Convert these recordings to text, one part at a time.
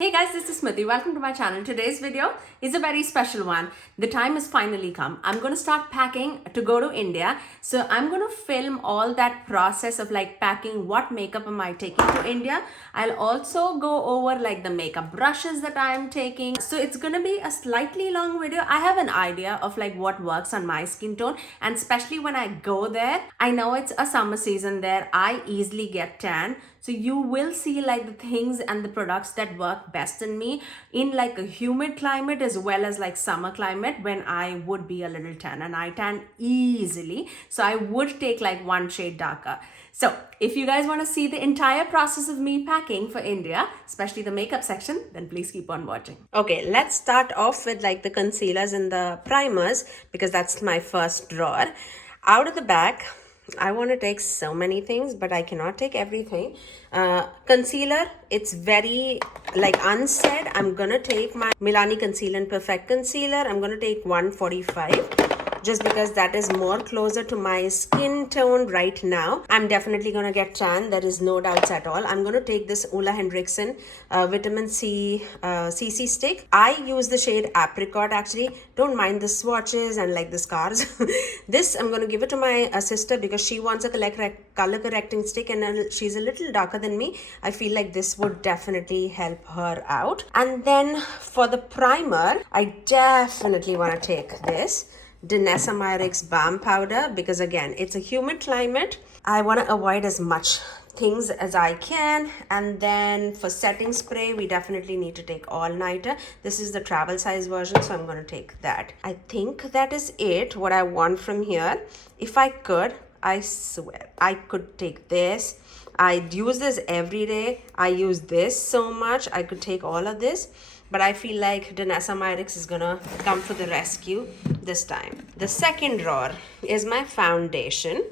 Hey guys, this is Smithy. Welcome to my channel. Today's video is a very special one. The time has finally come. I'm going to start packing to go to India. So I'm going to film all that process of like packing, what makeup am I taking to India. I'll also go over like the makeup brushes that I am taking. So it's going to be a slightly long video. I have an idea of like what works on my skin tone, and especially when I go there, I know it's a summer season there. I easily get tan. So you will see like the things and the products that work best in me in like a humid climate as well as like summer climate when I would be a little tan, and I tan easily. So I would take like one shade darker. So if you guys want to see the entire process of me packing for India, especially the makeup section, then please keep on watching. Okay, let's start off with like the concealers and the primers because that's my first drawer. Out of the back, I want to take so many things, but I cannot take everything. Concealer, it's very like unsaid. I'm going to take my Milani Conceal and Perfect Concealer. I'm going to take 145 just because that is more closer to my skin tone right now. I'm definitely going to get tan. There is no doubts at all. I'm going to take this Ole Henriksen Vitamin C CC stick. I use the shade Apricot actually. Don't mind the swatches and like the scars. This I'm going to give it to my sister because she wants a color correcting stick, and she's a little darker than me. I feel like this would definitely help her out. And then for the primer, I definitely want to take this Danessa Myricks Balm powder because again, it's a humid climate. I want to avoid as much things as I can. And then for setting spray, we definitely need to take all nighter. This is the travel size version, so I'm going to take that. I think that is it, what I want from here. If I could, I swear I could take this. I'd use this every day. I use this so much. I could take all of this, but I feel like Danessa Myricks is gonna come for the rescue this time. The second drawer is my foundation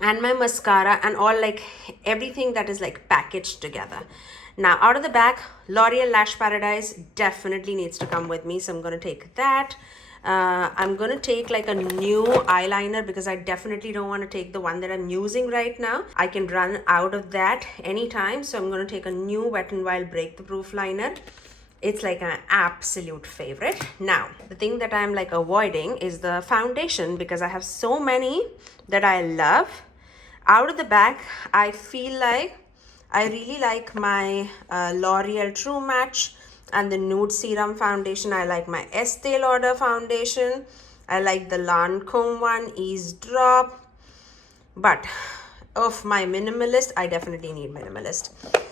and my mascara and all like everything that is like packaged together. Now out of the back, Loreal Lash Paradise definitely needs to come with me, so I'm gonna take that. I'm gonna take like a new eyeliner because I definitely don't want to take the one that I'm using right now. I can run out of that anytime, so I'm gonna take a new Wet n Wild Break the Proof liner. It's like an absolute favorite. Now the thing that I'm like avoiding is the foundation because I have so many that I love. Out of the back, I feel like I really like my L'Oreal True Match and the Nude Serum foundation. I like my Estee Lauder foundation. I like the Lancome one, Ease Drop. But of my Minimalist, I definitely need Minimalist.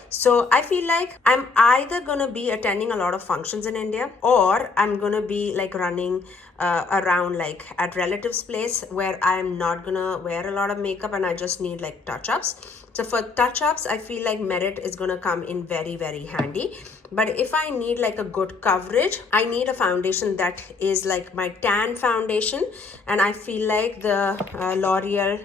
So I feel like I'm either gonna be attending a lot of functions in India, or I'm gonna be like running around like at relatives' place where I'm not gonna wear a lot of makeup and I just need like touch-ups. So for touch-ups, I feel like Merit is gonna come in very, very handy. But if I need like a good coverage, I need a foundation that is like my tan foundation, and I feel like the L'Oreal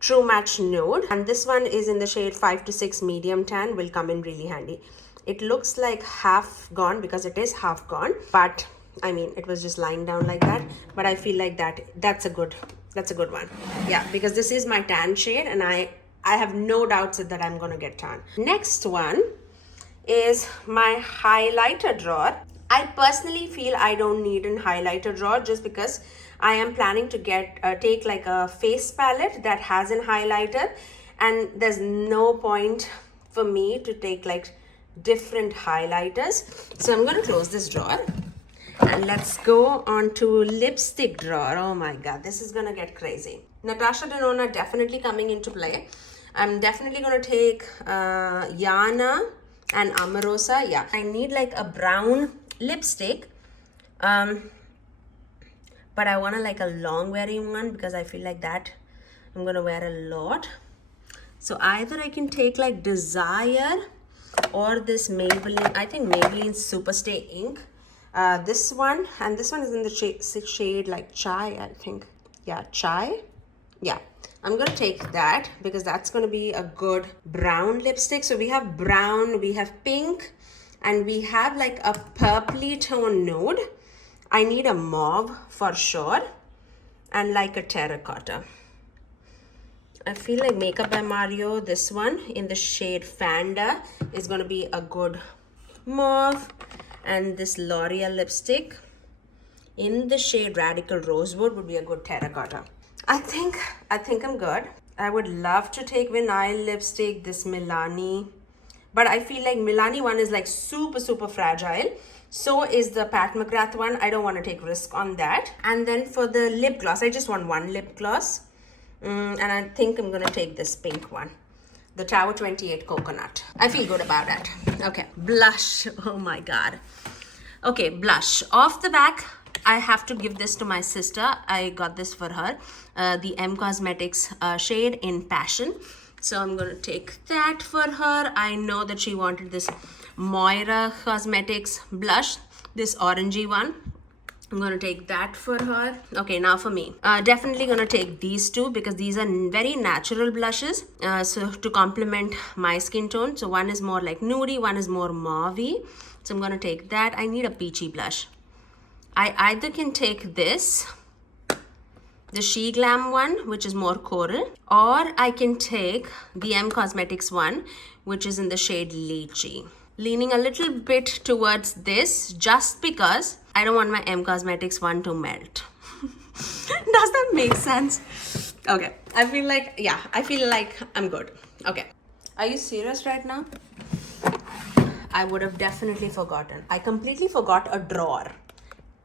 True Match Nude, and this one is in the shade 5 to 6 medium tan, will come in really handy. It looks like half gone because it is half gone, but I mean it was just lying down like that, but I feel like that's a good one. Yeah, because this is my tan shade and I have no doubts that I'm gonna get tan. Next one is my highlighter drawer. I personally feel I don't need a highlighter drawer just because I am planning to take like a face palette that has an highlighter, and there's no point for me to take like different highlighters. So I'm going to close this drawer and let's go on to lipstick drawer. Oh my god, this is going to get crazy. Natasha Denona definitely coming into play. I'm definitely going to take Yana and Amarosa. Yeah, I need like a brown lipstick, but I want to like a long wearing one because I feel like that I'm gonna wear a lot. So either I can take like Desire or this Maybelline. I think Maybelline Superstay Ink. This one, and this one is in the shade like Chai, I think. Yeah, Chai. Yeah, I'm gonna take that because that's gonna be a good brown lipstick. So we have brown, we have pink, and we have like a purpley tone nude. I need a mauve for sure, and like a terracotta. I feel like Makeup by Mario, this one in the shade Fanda, is going to be a good mauve, and this L'Oreal lipstick in the shade Radical Rosewood would be a good terracotta. I think I'm good. I would love to take vinyl lipstick, this Milani, but I feel like Milani one is like super fragile. So is the Pat McGrath one. I don't want to take risk on that. And then for the lip gloss, I just want one lip gloss. And I think I'm going to take this pink one, the Tower 28 Coconut. I feel good about it. Okay, blush. Oh my God. Okay, blush. Off the back, I have to give this to my sister. I got this for her. The M Cosmetics shade in Passion. So I'm going to take that for her. I know that she wanted this Moira Cosmetics blush, this orangey one. I'm going to take that for her. Okay, now for me. Definitely going to take these two because these are very natural blushes. So to complement my skin tone. So one is more like nudie, one is more mauve-y. So I'm going to take that. I need a peachy blush. I either can take this, the She Glam one, which is more coral, or I can take the M Cosmetics one, which is in the shade Lychee. Leaning a little bit towards this just because I don't want my M Cosmetics one to melt. Does that make sense? Okay, I feel like I'm good. Okay, are you serious right now? I would have definitely forgotten. I completely forgot a drawer.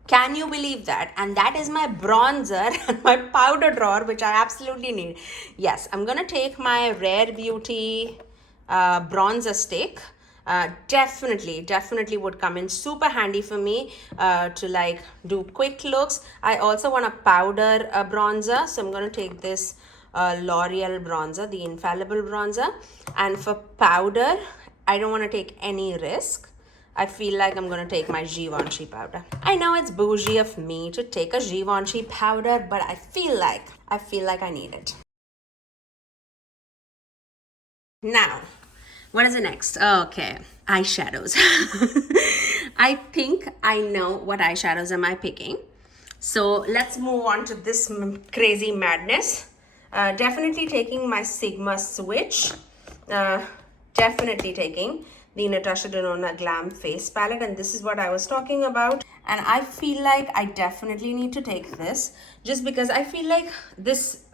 Can you believe that? And that is my bronzer and my powder drawer, which I absolutely need. Yes, I'm gonna take my Rare Beauty bronzer stick. Definitely would come in super handy for me to like do quick looks. I also want a powder bronzer, so I'm gonna take this L'Oreal bronzer, the Infallible bronzer. And for powder, I don't want to take any risk. I feel like I'm going to take my Givenchy powder. I know it's bougie of me to take a Givenchy powder, but I feel like I need it. Now, what is the next? Okay, eyeshadows. I think I know what eyeshadows am I picking. So let's move on to this crazy madness. Definitely taking my Sigma Switch. Definitely taking the Natasha Denona Glam face palette, and this is what I was talking about. And I feel like I definitely need to take this just because I feel like this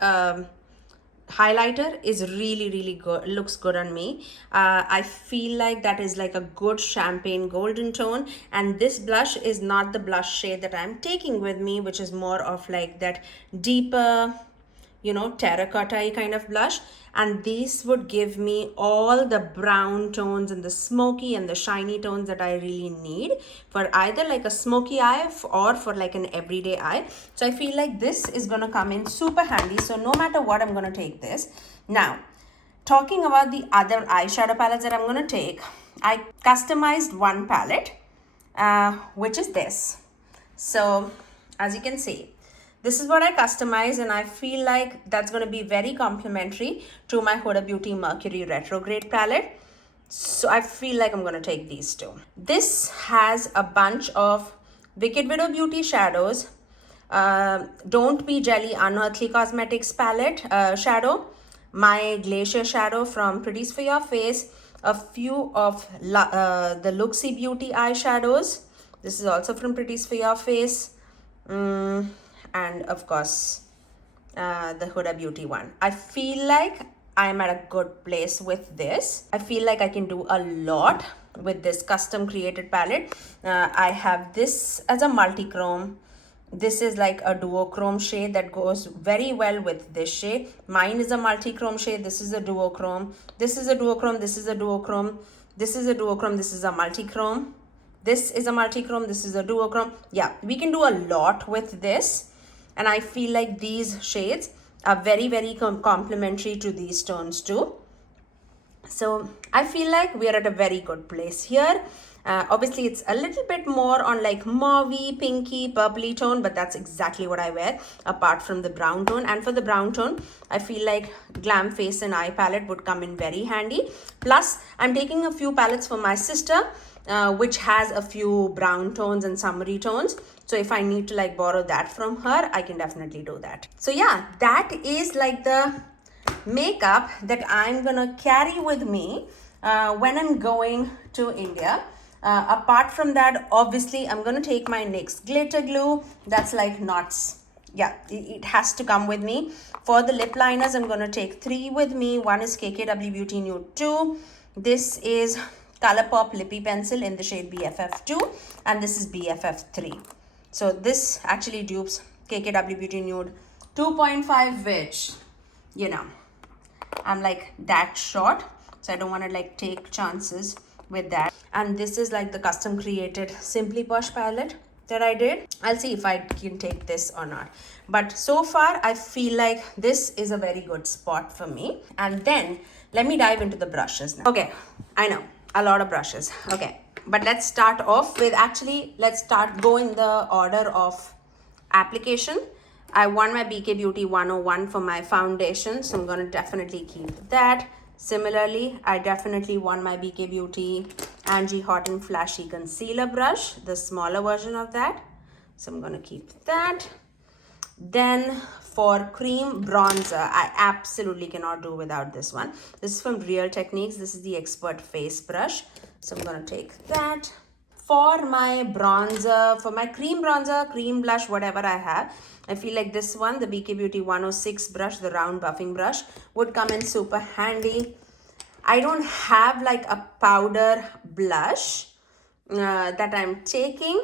highlighter is really good, looks good on me. I feel like that is like a good champagne golden tone, and this blush is not the blush shade that I'm taking with me, which is more of like that deeper, you know, terracotta kind of blush. And these would give me all the brown tones and the smoky and the shiny tones that I really need for either like a smoky eye or for like an everyday eye. So I feel like this is going to come in super handy. So no matter what, I'm going to take this. Now, talking about the other eyeshadow palettes that I'm going to take, I customized one palette, which is this. So as you can see, this is what I customized, and I feel like that's going to be very complimentary to my Huda Beauty Mercury Retrograde palette. So I feel like I'm going to take these two. This has a bunch of Wicked Widow Beauty shadows, Don't Be Jelly Unearthly Cosmetics palette shadow, my Glacier shadow from Pretties for Your Face, a few of the Luxie Beauty eyeshadows. This is also from Pretties for Your Face. And of course the Huda Beauty one. I feel like I'm at a good place with this. I feel like I can do a lot with this custom created palette. I have this as a multi-chrome. This is like a duochrome shade that goes very well with this shade. Mine is a multi-chrome shade. This is a duochrome. This is a duochrome. This is a duochrome. This is a duochrome. This is a multi-chrome. This is a multi-chrome. This is a duochrome. Yeah, we can do a lot with this. And I feel like these shades are very complementary to these tones too. So I feel like we are at a very good place here. Obviously, it's a little bit more on like mauve-y, pinky, purpley tone, but that's exactly what I wear apart from the brown tone. And for the brown tone, I feel like Glam Face and Eye palette would come in very handy. Plus, I'm taking a few palettes for my sister, which has a few brown tones and summery tones. So if I need to like borrow that from her, I can definitely do that. So yeah, that is like the makeup that I'm gonna carry with me when I'm going to India. Apart from that, obviously, I'm going to take my NYX glitter glue. That's like knots. Yeah, it has to come with me. For the lip liners, I'm going to take 3 with me. One is KKW Beauty Nude 2. This is Colourpop Lippy Pencil in the shade BFF2. And this is BFF3. So this actually dupes KKW Beauty Nude 2.5, which, you know, I'm like that short. So I don't want to like take chances with that. And this is like the custom created Simply Posh palette that I did. I'll see if I can take this or not. But so far, I feel like this is a very good spot for me. And then let me dive into the brushes now. Okay, I know, a lot of brushes. Okay, but let's start off with, actually, let's start go in the order of application. I want my BK Beauty 101 for my foundation, so I'm going to definitely keep that. Similarly, I definitely want my BK Beauty Angie Hot and Flashy Concealer brush, the smaller version of that. So I'm going to keep that. Then for cream bronzer, I absolutely cannot do without this one. This is from Real Techniques. This is the Expert Face brush. So I'm going to take that. For my bronzer, for my cream bronzer, cream blush, whatever I have, I feel like this one, the BK Beauty 106 brush, the round buffing brush, would come in super handy. I don't have like a powder blush that I'm taking.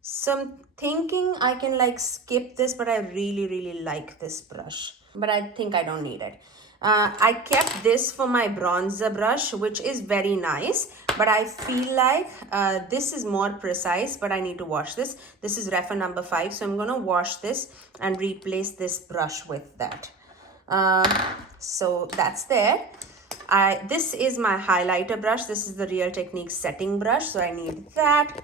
So I'm thinking I can like skip this, but I really like this brush. But I think I don't need it. I kept this for my bronzer brush, which is very nice, but I feel like this is more precise, but I need to wash this. This is Refa number 5, so I'm going to wash this and replace this brush with that. So that's there. This is my highlighter brush. This is the Real Techniques setting brush, so I need that.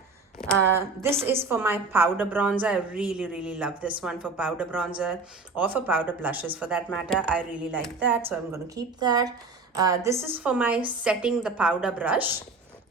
This is for my powder bronzer. I really love this one for powder bronzer, or for powder blushes for that matter. I really like that, so I'm going to keep that. This is for my setting the powder brush,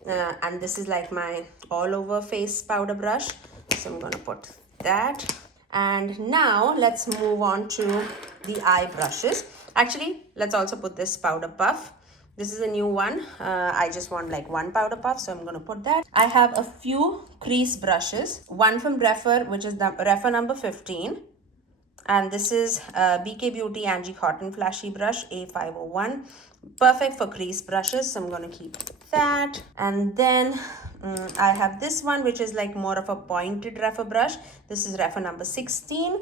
and this is like my all over face powder brush, so I'm going to put that. And now let's move on to the eye brushes. Actually, let's also put this powder puff. This is a new one. I just want like one powder puff, so I'm going to put that. I have a few crease brushes. One from Refa, which is the Refa number 15. And this is BK Beauty Angie Hot and Flashy brush, A501. Perfect for crease brushes, so I'm going to keep that. And then I have this one, which is like more of a pointed Refa brush. This is Refa number 16.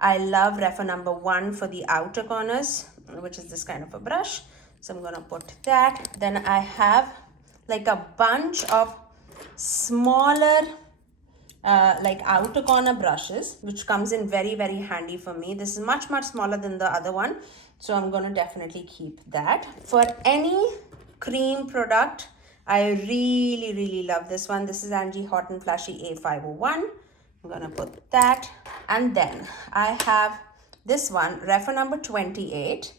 I love Refa number 1 for the outer corners, which is this kind of a brush. So I'm going to put that. Then I have like a bunch of smaller like outer corner brushes, which comes in very handy for me. This is much smaller than the other one, so I'm going to definitely keep that. For any cream product, I really love this one. This is Angie Hot and Flashy A501. I'm going to put that. And then I have this one, Refa number 28.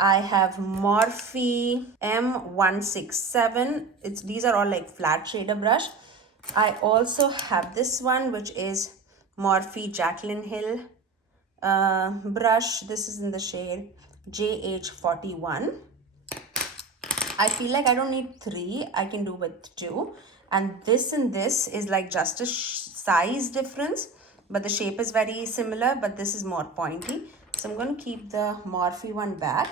I have Morphe M167. These are all like flat shader brush. I also have this one, which is Morphe Jaclyn Hill brush. This is in the shade JH41. I feel like I don't need 3. I can do with 2. And this is like just a size difference, but the shape is very similar, but this is more pointy. So I'm going to keep the Morphe one back.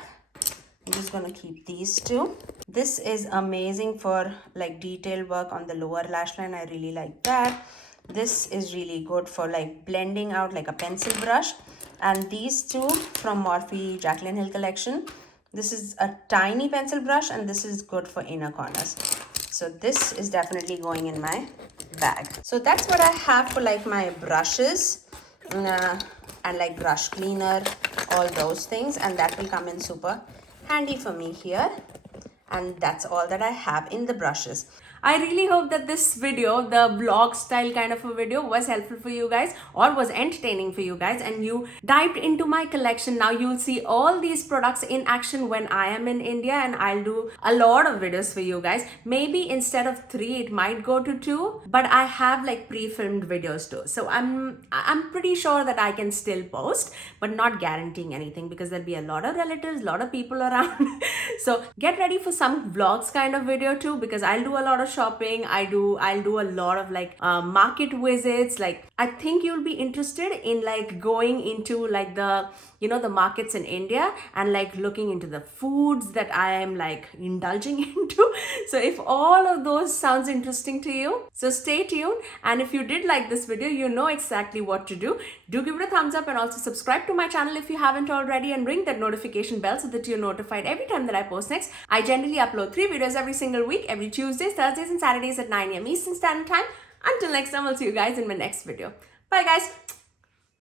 I'm just going to keep these two. This is amazing for like detail work on the lower lash line. I really like that. This is really good for like blending out like a pencil brush. And these two from Morphe Jaclyn Hill collection. This is a tiny pencil brush, and this is good for inner corners. So this is definitely going in my bag. So that's what I have for like my brushes and like brush cleaner, all those things. And that will come in super handy for me here. And that's all that I have in the brushes. I really hope that this video, the vlog style kind of a video, was helpful for you guys or was entertaining for you guys, and you dived into my collection. Now you'll see all these products in action when I am in India, and I'll do a lot of videos for you guys. Maybe instead of 3, it might go to 2, but I have like pre-filmed videos too. So I'm pretty sure that I can still post, but not guaranteeing anything because there'll be a lot of relatives, a lot of people around. So get ready for some vlogs kind of video too, because I'll do a lot of shopping. I'll do a lot of like market visits. Like I think you'll be interested in like going into like the, you know, the markets in India and like looking into the foods that I am like indulging into. So if all of those sounds interesting to you, so stay tuned. And if you did like this video, you know exactly what to do. Do give it a thumbs up and also subscribe to my channel if you haven't already, and ring that notification bell so that you're notified every time that I post next. I generally upload 3 videos every single week, every Tuesdays, Thursdays and Saturdays at 9 a.m. Eastern Standard Time. Until next time, I'll see you guys in my next video. Bye guys.